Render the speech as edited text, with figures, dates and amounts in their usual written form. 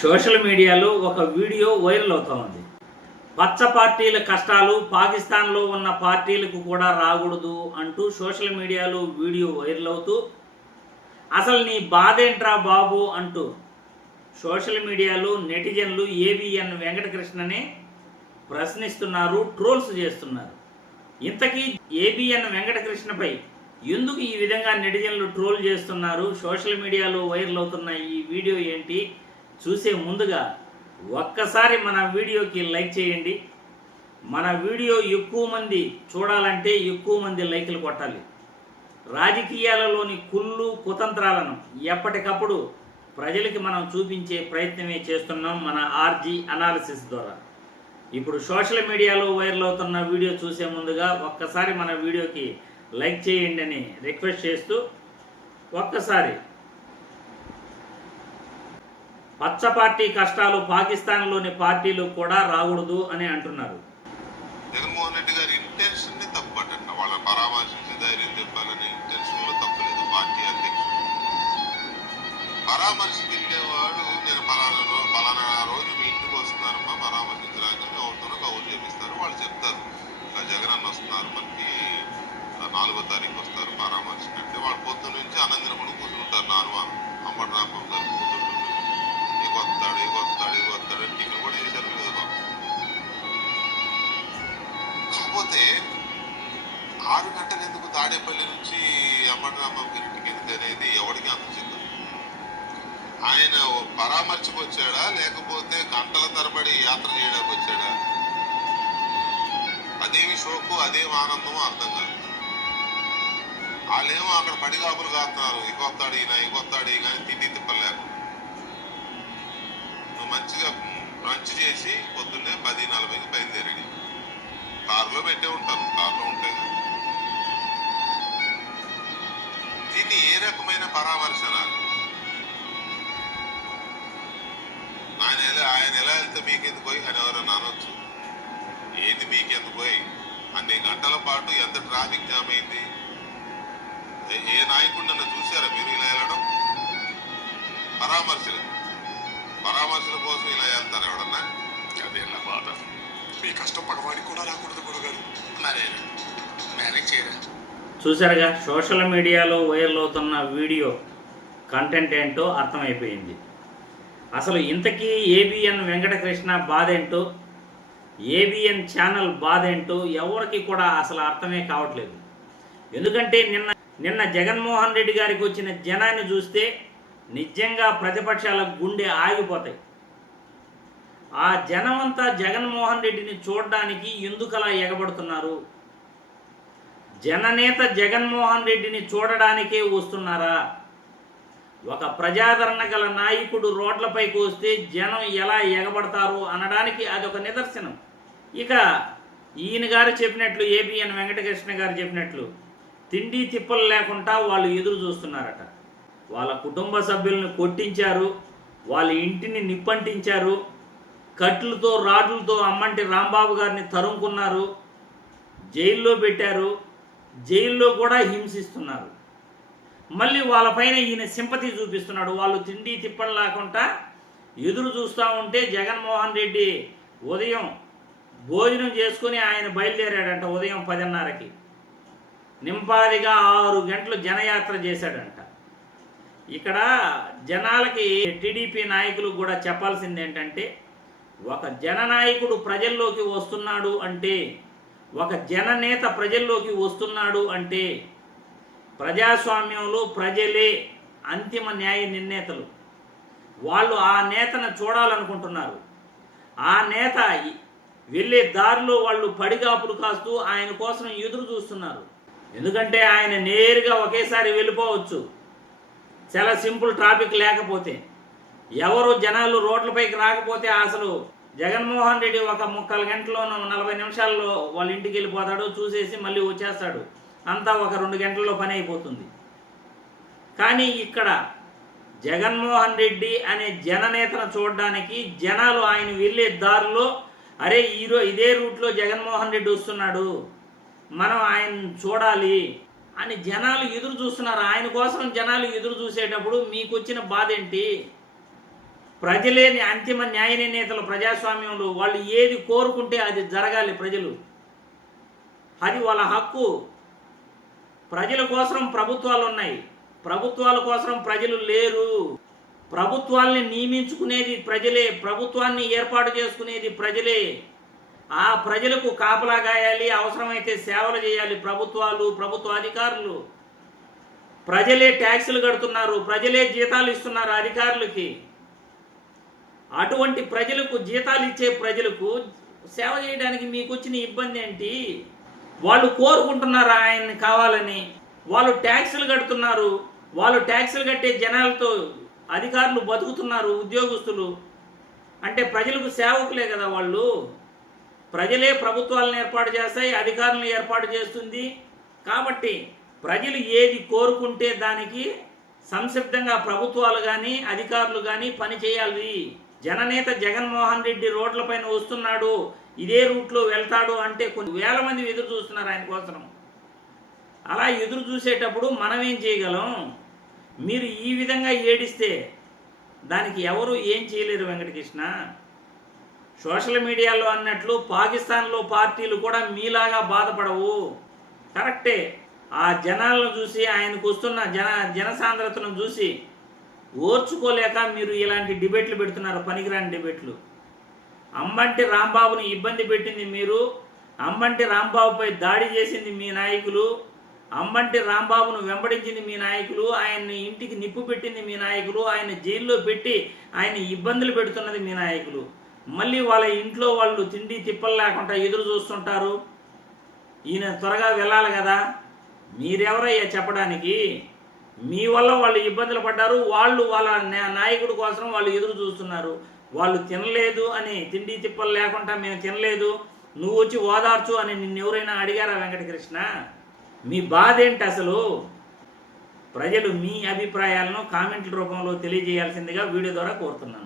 Social మీడియాలో ఒక video viral అవుతూ ఉంది. పచ్చ పార్టీల కష్టాలు పాకిస్తాన్లో ఉన్న పార్టీలకు కూడా రాకూడదు అంటూ సోషల్ మీడియాలో వీడియో వైరల్ అవుతూ, అసలు నీ బాధేంట్రా బాబు అంటూ సోషల్ మీడియాలో నెటిజన్లు ఏబిఎన్ వెంకటకృష్ణనే ప్రశ్నిస్తున్నారు, ట్రోల్స్ చేస్తున్నారు. ఇంతకీ ఏబిఎన్ వెంకటకృష్ణపై ఎందుకు ఈ విధంగా నెటిజన్లు ట్రోల్ చేస్తున్నారు? సోషల్ మీడియాలో వైరల్ అవుతున్న ఈ వీడియో ఏంటి? చూసే ముందుగా ఒక్కసారి మన వీడియోకి లైక్ చేయండి. మన వీడియో ఎక్కువ మంది చూడాలంటే ఎక్కువ మంది లైకులు కొట్టాలి. రాజకీయాలలోని కుళ్ళు కుతంత్రాలను ఎప్పటికప్పుడు ప్రజలకి మనం చూపించే ప్రయత్నమే చేస్తున్నాం మన ఆర్జీ అనాలిసిస్ ద్వారా. ఇప్పుడు సోషల్ మీడియాలో వైరల్ అవుతున్న వీడియో చూసే ముందుగా ఒక్కసారి మన వీడియోకి లైక్ చేయండి అని రిక్వెస్ట్ చేస్తూ, ఒక్కసారి పచ్చ పార్టీ కష్టాలు పాకిస్తాన్లోని పార్టీలు కూడా రాకూడదు అని అంటున్నారు. జగన్మోహన్ రెడ్డి గారి ఇంటెన్షన్ తప్పటంట. వాళ్ళ పరామర్శించి ధైర్యం చెప్పాలనే ఇంటెన్షన్ లో తప్పలేదు. పార్టీ అధ్యక్షుడు పరామర్శకి వెళ్ళేవాడు, నేను పలానా రోజు మీ ఇంటికి వస్తున్నారమ్మా పరామర్శించడానికి, ఎవరితోనో కౌలు చేపిస్తారు. వాళ్ళు చెప్తారు ఇలా జగన్ అన్న వస్తున్నారు, మనకి 4వ తారీఖు వస్తారు పరామర్శకి అంటే, వాళ్ళు పొద్దు నుంచి అనంతరముడు కూర్చుంటారు. నాను అమ్మటి రాంబాబు గారు కూతురు వస్తాడు టికెట్ కూడా చేశారు కదా బాబు. కాకపోతే 6 గంటలు ఎందుకు తాడేపల్లి నుంచి అమ్మటి రాంబాబు గారి టికెట్ అనేది ఎవరికి ఆలోచిద్దాం. ఆయన పరామర్శకు వచ్చాడా లేకపోతే గంటల తరబడి యాత్ర చేయడానికి వచ్చాడా? అదేమి షోకు అదేమి ఆనందమో అర్థం కాదు. వాళ్ళేమో అక్కడ పడిగాపులు కాస్తున్నారు, ఇంకొస్తాడు ఈయన కానీ తిండి తిప్పలేకుండా. మంచిగా లంచ్ చేసి పొద్దున్నే 10:40కి బయలుదేరాడు. కారులో పెట్టే ఉంటారు, కారులో ఉంటాయి కదా. దీన్ని ఏ రకమైన పరామర్శన? ఆయన ఎలా వెళ్తే మీకెందుకు పోయి అని ఎవరన్నా అనొచ్చు. ఏది మీకెందుకు పోయి? అన్ని గంటల పాటు ఎంత ట్రాఫిక్ జామ్ అయింది. ఏ నాయకుడినన్నా చూసారా మీరు ఇలా వెళ్ళడం? పరామర్శల కోసం ఇలా వెళ్తారు ఎవడన్నా? అదే నా బాధ. మీ కష్టం పగవాడికి కూడా రాకూడదు గురుగారు. మేనేజ్ చేయరా? చూసారుగా, సోషల్ మీడియాలో వైరల్ అవుతున్న వీడియో కంటెంట్ ఏంటో అర్థమైపోయింది. అసలు ఇంతకీ ఏబిఎన్ వెంకటకృష్ణ బాధ ఏంటో, ఏబిఎన్ ఛానల్ బాధ ఏంటో ఎవరికి కూడా అసలు అర్థమే కావట్లేదు. ఎందుకంటే నిన్న జగన్మోహన్ రెడ్డి గారికి వచ్చిన జనాన్ని చూస్తే నిజంగా ప్రతిపక్షాల గుండె ఆగిపోతాయి. ఆ జనమంతా జగన్మోహన్ రెడ్డిని చూడడానికి ఎందుకలా ఎగబడుతున్నారు? జననేత జగన్మోహన్ రెడ్డిని చూడడానికే వస్తున్నారా? ఒక ప్రజాదరణ గల నాయకుడు రోడ్లపైకి వస్తే జనం ఎలా ఎగబడతారు అనడానికి అదొక నిదర్శనం. ఇక ఈయన గారు చెప్పినట్లు, ఏబిఎన్ వెంకటకృష్ణ గారు చెప్పినట్లు, తిండి తిప్పలు లేకుండా వాళ్ళు ఎదురు చూస్తున్నారట. వాళ్ళ కుటుంబ సభ్యులను కొట్టించారు, వాళ్ళ ఇంటిని నిప్పంటించారు, కట్లతో రాడ్లతో అమ్మంటి రాంబాబు గారిని తరుముకున్నారు, జైల్లో పెట్టారు, జైల్లో కూడా హింసిస్తున్నారు. మళ్ళీ వాళ్ళపైన ఈయన సింపతి చూపిస్తున్నాడు. వాళ్ళు తిండి తిప్పలు లేకుండా ఎదురు చూస్తూ ఉంటే జగన్మోహన్ రెడ్డి ఉదయం భోజనం చేసుకుని ఆయన బయలుదేరాడంట. ఉదయం 10:30కి నింపాదిగా 6 గంటలు జనయాత్ర చేశాడంట. ఇక్కడ జనాలకి టీడీపీ నాయకులు కూడా చెప్పాల్సింది ఏంటంటే, ఒక జననాయకుడు ప్రజల్లోకి వస్తున్నాడు అంటే, ఒక జననేత ప్రజల్లోకి వస్తున్నాడు అంటే, ప్రజాస్వామ్యంలో ప్రజలే అంతిమ న్యాయ నిర్ణేతలు. వాళ్ళు ఆ నేతను చూడాలనుకుంటున్నారు. ఆ నేత వెళ్ళే దారిలో వాళ్ళు పడిగాపులు కాస్తూ ఆయన కోసం ఎదురు చూస్తున్నారు. ఎందుకంటే ఆయన నేరుగా ఒకేసారి వెళ్ళిపోవచ్చు, చాలా సింపుల్, ట్రాఫిక్ లేకపోతే. ఎవరు జనాలు రోడ్లపైకి రాకపోతే అసలు జగన్మోహన్ రెడ్డి ఒక 3/4 గంటలోనూ 40 నిమిషాల్లో వాళ్ళ ఇంటికి వెళ్ళిపోతాడు, చూసేసి మళ్ళీ వచ్చేస్తాడు. అంతా ఒక 2 గంటల్లో పని అయిపోతుంది. కానీ ఇక్కడ జగన్మోహన్ రెడ్డి అనే జననేతను చూడడానికి జనాలు ఆయన వెళ్ళే దారిలో, అరే ఇదే రూట్లో జగన్మోహన్ రెడ్డి వస్తున్నాడు, మనం ఆయన చూడాలి అని జనాలు ఎదురు చూస్తున్నారు. ఆయన కోసం జనాలు ఎదురు చూసేటప్పుడు మీకు వచ్చిన బాధ ఏంటి? ప్రజలే అంతిమ న్యాయ నిర్ణేతలు ప్రజాస్వామ్యంలో. వాళ్ళు ఏది కోరుకుంటే అది జరగాలి. ప్రజలు అది వాళ్ళ హక్కు. ప్రజల కోసం ప్రభుత్వాలు ఉన్నాయి, ప్రభుత్వాల కోసం ప్రజలు లేరు. ప్రభుత్వాల్ని నియమించుకునేది ప్రజలే, ప్రభుత్వాన్ని ఏర్పాటు చేసుకునేది ప్రజలే. ఆ ప్రజలకు కాపలా గాయాలి, అవసరమైతే సేవలు చేయాలి ప్రభుత్వాలు, ప్రభుత్వ అధికారులు. ప్రజలే ట్యాక్సులు కడుతున్నారు, ప్రజలే జీతాలు ఇస్తున్నారు అధికారులకి. అటువంటి ప్రజలకు, జీతాలు ఇచ్చే ప్రజలకు సేవ చేయడానికి మీకు వచ్చిన ఇబ్బంది ఏంటి? వాళ్ళు కోరుకుంటున్నారు ఆయన్ని కావాలని. వాళ్ళు ట్యాక్సులు కడుతున్నారు, వాళ్ళు ట్యాక్సులు కట్టే జనాలతో అధికారులు బతుకుతున్నారు, ఉద్యోగస్తులు. అంటే ప్రజలకు సేవకులే కదా వాళ్ళు. ప్రజలే ప్రభుత్వాలను ఏర్పాటు చేస్తాయి, అధికారులను ఏర్పాటు చేస్తుంది. కాబట్టి ప్రజలు ఏది కోరుకుంటే దానికి సంసిద్ధంగా ప్రభుత్వాలు కానీ అధికారులు కానీ పని చేయాలి. జననేత జగన్మోహన్ రెడ్డి రోడ్లపైన వస్తున్నాడు, ఇదే రూట్లో వెళ్తాడు అంటే కొన్ని వేల మంది ఎదురు చూస్తున్నారు ఆయన కోసం. అలా ఎదురు చూసేటప్పుడు మనం ఏం చేయగలం? మీరు ఈ విధంగా ఏడిస్తే దానికి ఎవరు ఏం చేయలేరు వెంకటకృష్ణ. సోషల్ మీడియాలో అన్నట్లు పాకిస్తాన్లో పార్టీలు కూడా మీలాగా బాధపడవు. కరెక్టే. ఆ జనాలను చూసి, ఆయనకు వస్తున్న జనసాంద్రతను చూసి ఓర్చుకోలేక మీరు ఇలాంటి డిబేట్లు పెడుతున్నారు, పనికిరాని డిబేట్లు. అంబంటి రాంబాబుని ఇబ్బంది పెట్టింది మీరు, అంబంటి రాంబాబుపై దాడి చేసింది మీ నాయకులు, అంబంటి రాంబాబును వెంబడించింది మీ నాయకులు, ఆయన్ని ఇంటికి నిప్పు పెట్టింది మీ నాయకులు, ఆయన జైల్లో పెట్టి ఆయన ఇబ్బందులు పెడుతున్నది మీ నాయకులు. మళ్ళీ వాళ్ళ ఇంట్లో వాళ్ళు తిండి తిప్పలు లేకుండా ఎదురు చూస్తుంటారు. ఈయన త్వరగా వెళ్ళాలి కదా. మీరెవరయ్యా చెప్పడానికి? మీ వల్ల వాళ్ళు ఇబ్బందులు పడ్డారు, వాళ్ళు వాళ్ళ నాయకుడి కోసం వాళ్ళు ఎదురు చూస్తున్నారు. వాళ్ళు తినలేదు అని, తిండి తిప్పలు లేకుండా మేము తినలేదు, నువ్వు వచ్చి ఓదార్చు అని నిన్ను ఎవరైనా అడిగారా వెంకటకృష్ణ? మీ బాధ ఏంటి అసలు? ప్రజలు మీ అభిప్రాయాలను కామెంట్ల రూపంలో తెలియజేయాల్సిందిగా వీడియో ద్వారా కోరుతున్నాను.